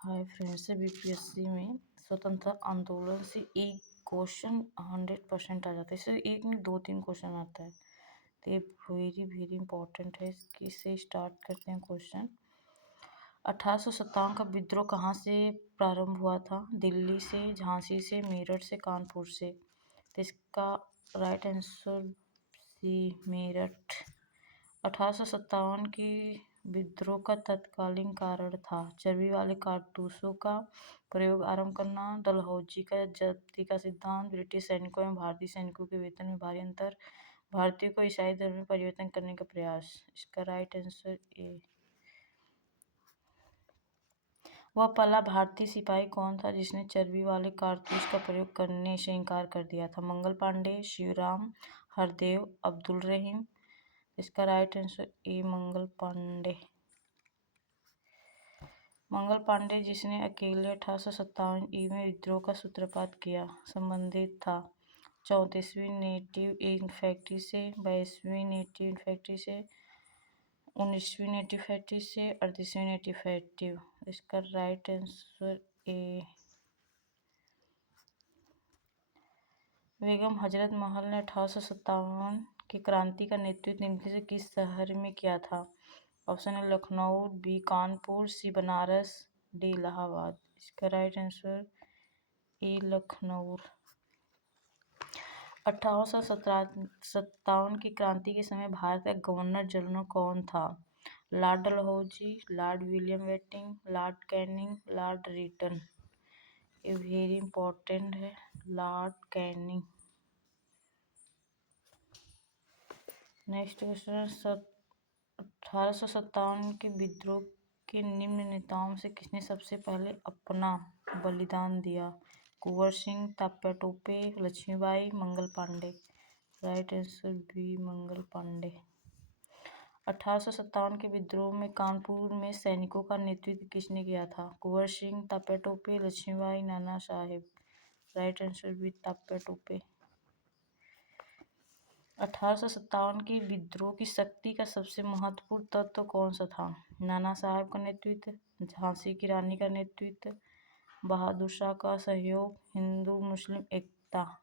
Hi friends, BPSC में स्वतंत्रता आंदोलन से एक क्वेश्चन 100% आ जाता है। इससे एक नहीं 2-3 क्वेश्चन आता है, तो ये वेरी वेरी इंपॉर्टेंट है। इससे स्टार्ट करते हैं क्वेश्चन। 1857 का विद्रोह कहाँ से प्रारंभ हुआ था? दिल्ली से, झांसी से, मेरठ से, कानपुर से। तो इसका राइट आंसर सी, मेरठ। 1857 की विद्रोह का तत्कालीन कारण था चर्बी वाले कारतूसों का प्रयोग आरंभ करना, डलहौजी का जब्ती का सिद्धांत, ब्रिटिश सैनिकों एवं भारतीय सैनिकों के वेतन में भारी अंतर, भारतीयों को ईसाई धर्म में परिवर्तन करने का प्रयास। इसका राइट आंसर ए। वह पहला भारतीय सिपाही कौन था जिसने चर्बी वाले कारतूस का प्रयोग करने से इनकार कर दिया था? मंगल पांडे, शिवराम, हरदेव, अब्दुल रहीम। इसका राइट आंसर ए, मंगल पांडे। मंगल पांडे जिसने अकेले 1857 में विद्रोह का सूत्रपात किया, संबंधित था 34वीं नेटिव इन्फैंट्री से, 22वीं नेटिव इन्फैंट्री से, 19वीं नेटिव इन्फैंट्री से, 38वीं नेटिव इन्फैंट्री। इसका राइट आंसर ए। बेगम हजरत महल ने 1857 की क्रांति का नेतृत्व निम्नलिखित से किस शहर में किया था? ऑप्शन है लखनऊ, बी कानपुर, सी बनारस, डी इलाहाबाद। इसका राइट आंसर ए, लखनऊ। 1857 की क्रांति के समय भारत का गवर्नर जनरल कौन था? Lord Dalhousie, lord William Bentinck, lord Canning, lord Lytton. ये वेरी इंपॉर्टेंट है, लॉर्ड कैनिंग। Next question. 1857 के विद्रोह के निम्न नेताओं से किसने सबसे पहले अपना बलिदान दिया? Kunwar Singh, Tatya Tope, Lakshmibai, Mangal Pandey. Right answer B, Mangal Pandey. 1857 के विद्रोह में कानपुर में सैनिकों का नेतृत्व किसने किया था? Kunwar Singh, Tatya Tope, Laxmibai, Nana Saheb. Right answer B, Tatya Tope. 1857 के विद्रोह की शक्ति का सबसे महत्वपूर्ण तत्व कौन सा था? नाना साहब का नेतृत्व, झांसी की रानी का नेतृत्व, बहादुर शाह का सहयोग, हिंदू मुस्लिम एकता।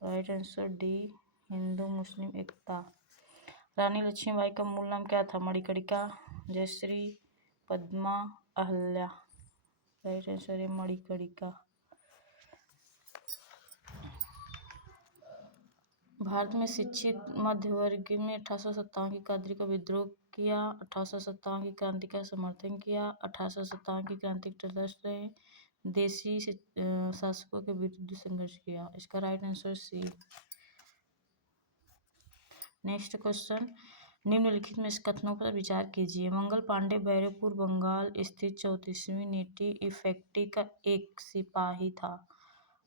राइट आंसर डी, हिंदू मुस्लिम एकता। रानी लक्ष्मीबाई का मूल नाम क्या था? मणिकर्णिका, जयश्री, पद्मा, अहल्या। राइट आंसर है मणिकर्णिका। भारत में शिक्षित मध्य वर्ग में 1857 की क्रांति का विद्रोह किया, 1857 की क्रांति का समर्थन किया, 1857 की क्रांति के तटस्थ रहे, देशी शासकों के विरुद्ध संघर्ष किया। इसका right answer C. Next question. निम्नलिखित में इस कथनों पर विचार कीजिए। मंगल पांडे बैरकपुर बंगाल स्थित 34वीं नेटिव इन्फैंट्री का एक सिपाही था।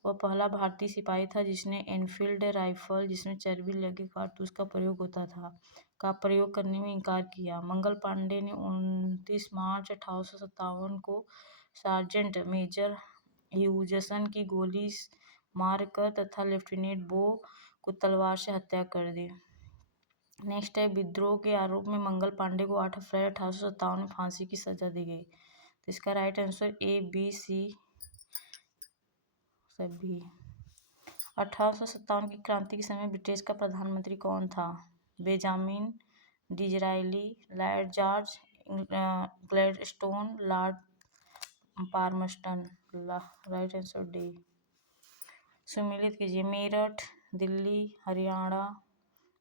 वह पहला भारतीय सिपाही था जिसने एनफील्ड राइफल, जिसमें चर्बी लगे कारतूस का प्रयोग होता था, का प्रयोग करने में इनकार किया। मंगल पांडे ने 29 मार्च 1857 को सार्जेंट मेजर ह्यूजसन की गोली मारकर तथा लेफ्टिनेंट बो को तलवार से हत्या कर दी। नेक्स्ट है, विद्रोह के आरोप में मंगल पांडे को 8 अप्रैल 1857 में फांसी की सजा दी गई। तो इसका राइट आंसर ए, बी, सी सभी। 1857 की क्रांति के समय ब्रिटेन का प्रधानमंत्री कौन था? Benjamin Disraeli, Lord George Gladstone, Lord Palmerston. Right answer D. सम्मिलित कीजिए। मेरठ, दिल्ली, हरियाणा,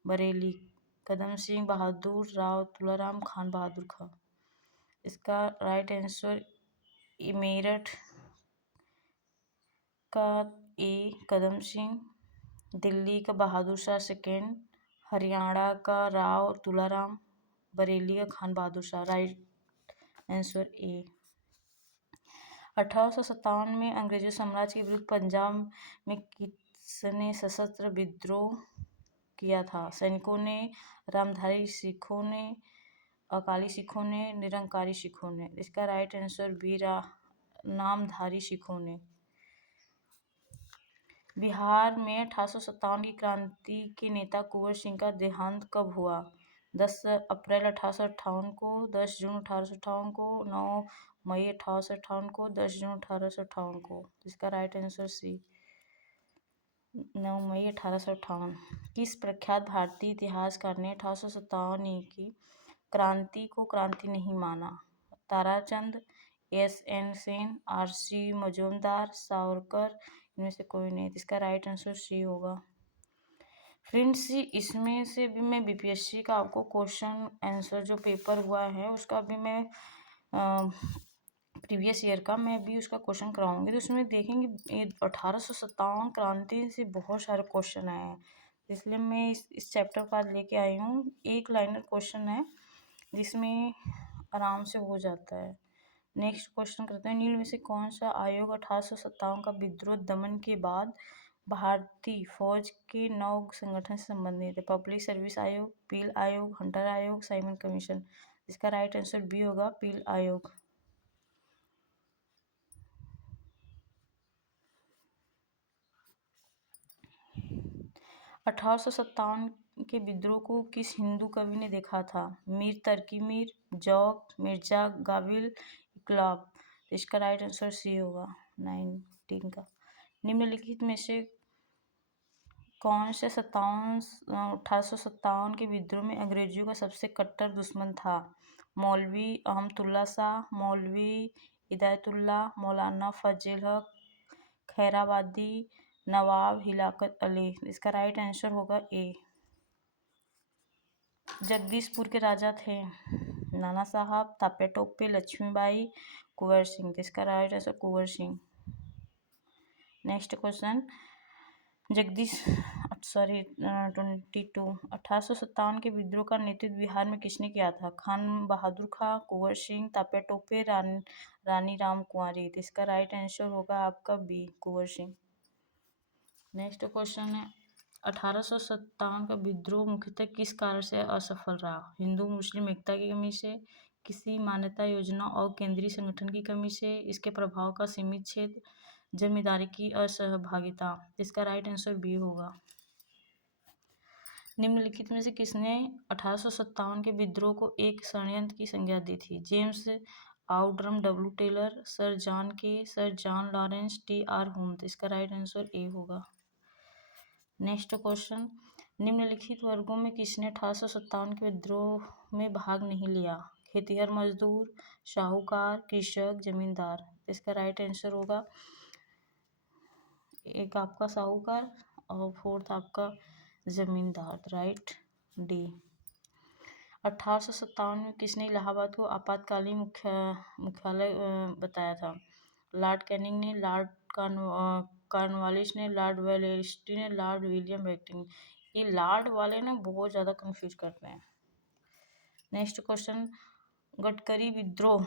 बरेली। कदम सिंह बहादुर, राव तुलाराम, खान बहादुर खां। इसका राइट आंसर मेरठ का ए, कदम सिंह, दिल्ली का बहादुर शाह सेकेंड, हरियाणा का राव तुलाराम, बरेली का Khan Bahadur Shah. Right answer A. 1857 में अंग्रेजों साम्राज्य के विरुद्ध पंजाब में किसने सशस्त्र विद्रोह किया था? सैनिकों ने, रामधारी सिखों ने, अकाली सिखों ने, निरंकारी सिखों ने। इसका राइट आंसर बी, नामधारी सिखों ने। बिहार में 1857 की क्रांति के नेता कुंवर सिंह का देहांत कब हुआ? 10 अप्रैल 1858 को, 10 जून 1858 को, 9 मई 1858 को, 10 जून 1858 को। इसका राइट आंसर सी, 9 मई 1858। किस प्रख्यात भारतीय इतिहासकार ने 1857 की क्रांति को क्रांति नहीं माना? ताराचंद, एस.एन. सेन, आर.सी. मजूमदार, सावरकर, इनमें से कोई नहीं। इसका राइट आंसर सी होगा। फ्रेंड्स, इसमें से भी मैं बीपीएससी का आपको क्वेश्चन आंसर जो पेपर हुआ है उसका भी मैं प्रीवियस ईयर का मैं भी उसका क्वेश्चन कराऊंगी, तो उसमें देखेंगे 1857 क्रांति से बहुत सारे क्वेश्चन आए हैं, इसलिए मैं इस चैप्टर का लेके आई हूँ। एक लाइनर क्वेश्चन है जिसमें आराम से हो जाता है। नेक्स्ट क्वेश्चन करते हैं, निम्न में से कौन सा आयोग 1857 का विद्रोह दमन के बाद भारतीय फौज के नौ संगठन से संबंधित है? पब्लिक सर्विस आयोग, पील आयोग, हंटर आयोग, साइमन कमीशन। इसका राइट आंसर बी होगा, पील आयोग। 1857 के विद्रोह को किस हिंदू कवि ने देखा था? मीर तर्की मीर, जौक, मिर्जा गाविल, इकलाब। इसका राइट आंसर सी होगा, 19 का। निम्नलिखित में से कौन से 1857 के विद्रोह में अंग्रेजों का सबसे कट्टर दुश्मन था? मौलवी अहमदुल्ला शाह, मौलवी हिदायतुल्लाह, मौलाना फजल हक, खैराबादी, नवाब हिलाकत अली। इसका राइट आंसर होगा ए। जगदीशपुर के राजा थे नाना साहब, तापे टोपे, लक्ष्मीबाई, कुंवर सिंह। इसका right answer Kunwar Singh. Next question, 22 1857 के विद्रोह का नेतृत्व बिहार में किसने किया था? खान बहादुर खां, कुंवर सिंह, तापे टोपे, रानी राम कुंवारी। इसका राइट आंसर होगा आपका B, Kunwar Singh. Next question है, 1857 का विद्रोह मुख्यतः किस कारण से असफल रहा? हिंदू मुस्लिम एकता की कमी से, किसी मान्यता योजना और केंद्रीय संगठन की कमी से, इसके प्रभाव का सीमित क्षेत्र, जमींदारी की असहभागिता। इसका राइट आंसर बी होगा। निम्नलिखित में से किसने 1857 के विद्रोह को एक षड्यंत्र की संज्ञा दी थी? James Outram, W Taylor, sir John Kaye, sir John Lawrence, T R. Holmes. इसका राइट आंसर ए होगा। नेक्स्ट क्वेश्चन, निम्नलिखित वर्गों में किसने 1857 के विद्रोह में भाग नहीं लिया? खेतिहर मजदूर, साहूकार, कृषक, जमींदार। इसका राइट आंसर होगा एक आपका साहूकार और फोर्थ आपका जमींदार, राइट, डी। 1857 में किसने इलाहाबाद को आपातकालीन मुख्यालय बताया था? लॉर्ड कैनिंग ने, लॉर्ड कॉर्नवालिस ने, लॉर्ड वेलेस्ली ने, लॉर्ड विलियम बेंटिंक। ये लॉर्ड वाले ना बहुत ज़्यादा कंफ्यूज करते हैं। नेक्स्ट क्वेश्चन, गडकरी विद्रोह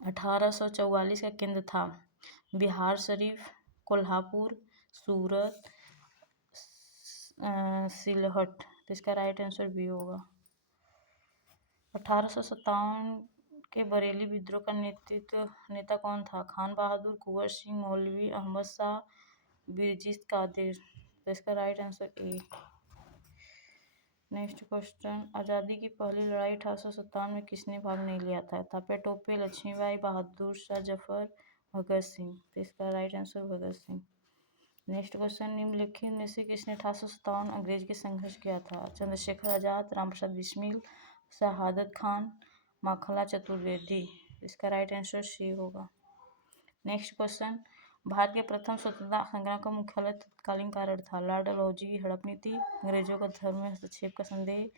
1844 का केंद्र था? बिहार शरीफ, कोल्हापुर, सूरत, सिलहट। इसका राइट आंसर बी होगा। 1857 के बरेली विद्रोह का नेता कौन था? खान बहादुर, कुंवर सिंह, मौलवी अहमद शाह, बिरजिस कादिर। तो इसका राइट आंसर ए। नेक्स्ट क्वेश्चन, आज़ादी की पहली लड़ाई 1857 में किसने भाग नहीं लिया था? तापे टोपे, लक्ष्मीबाई, बहादुर शाह जफर, भगत सिंह। तो इसका right answer Bhagat Singh. Next question, निम्नलिखित में से किसने 1857 अंग्रेज के संघर्ष किया था? चंद्रशेखर आजाद, रामप्रसाद बिस्मिल, शहादत खान, माखनलाल चतुर्वेदी। इसका राइट आंसर सी होगा। नेक्स्ट क्वेश्चन, भारत के प्रथम स्वतंत्रता संग्राम का मुख्यालय तत्कालीन कारण था? लॉर्ड डलहौजी की हड़प नीति, अंग्रेजों का धर्म में हस्तक्षेप का संदेह,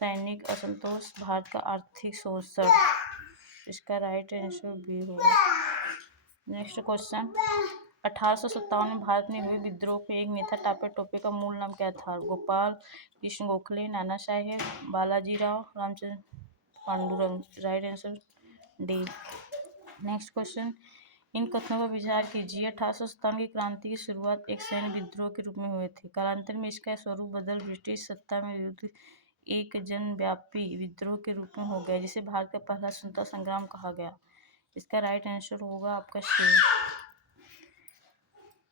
सैनिक असंतोष, भारत का आर्थिक शोषण। इसका राइट आंसर बी होगा। नेक्स्ट क्वेश्चन, 1857 में भारत में हुए विद्रोह के एक नेता टापे टोपे का मूल नाम क्या था? Gopal Krishna Gokhale, Nana Saheb, Balajirao, Ramchandra Pandurang. Right answer D. Next question, इन कथनों पर विचार कीजिए। 1857 की क्रांति की शुरुआत एक सैन्य विद्रोह के रूप में हुए थे, कालांतर में इसका स्वरूप बदल ब्रिटिश सत्ता में विरुद्ध एक जनव्यापी विद्रोह के रूप में हो गया, जिसे भारत का पहला स्वतंत्रता संग्राम कहा गया। इसका राइट आंसर होगा आपका सी।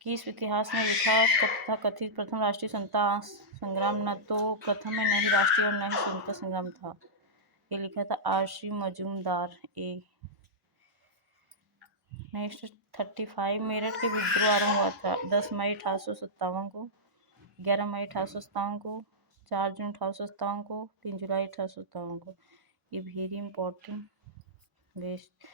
किस इतिहास में लिखा तथा कथित प्रथम राष्ट्रीय स्वतंत्रता संग्राम न तो प्रथम में न ही राष्ट्रीय और न ही स्वतंत्रता संग्राम था? ये लिखा था आर.सी. मजूमदार, ए। नेक्स्ट 35 मेरठ के विद्रोह आरंभ हुआ था 10 मई 1857 को, 11 मई 1857 को, 4 जून 1857 को, 3 जुलाई 1857 को। ये वेरी इंपॉर्टेंट। वेस्ट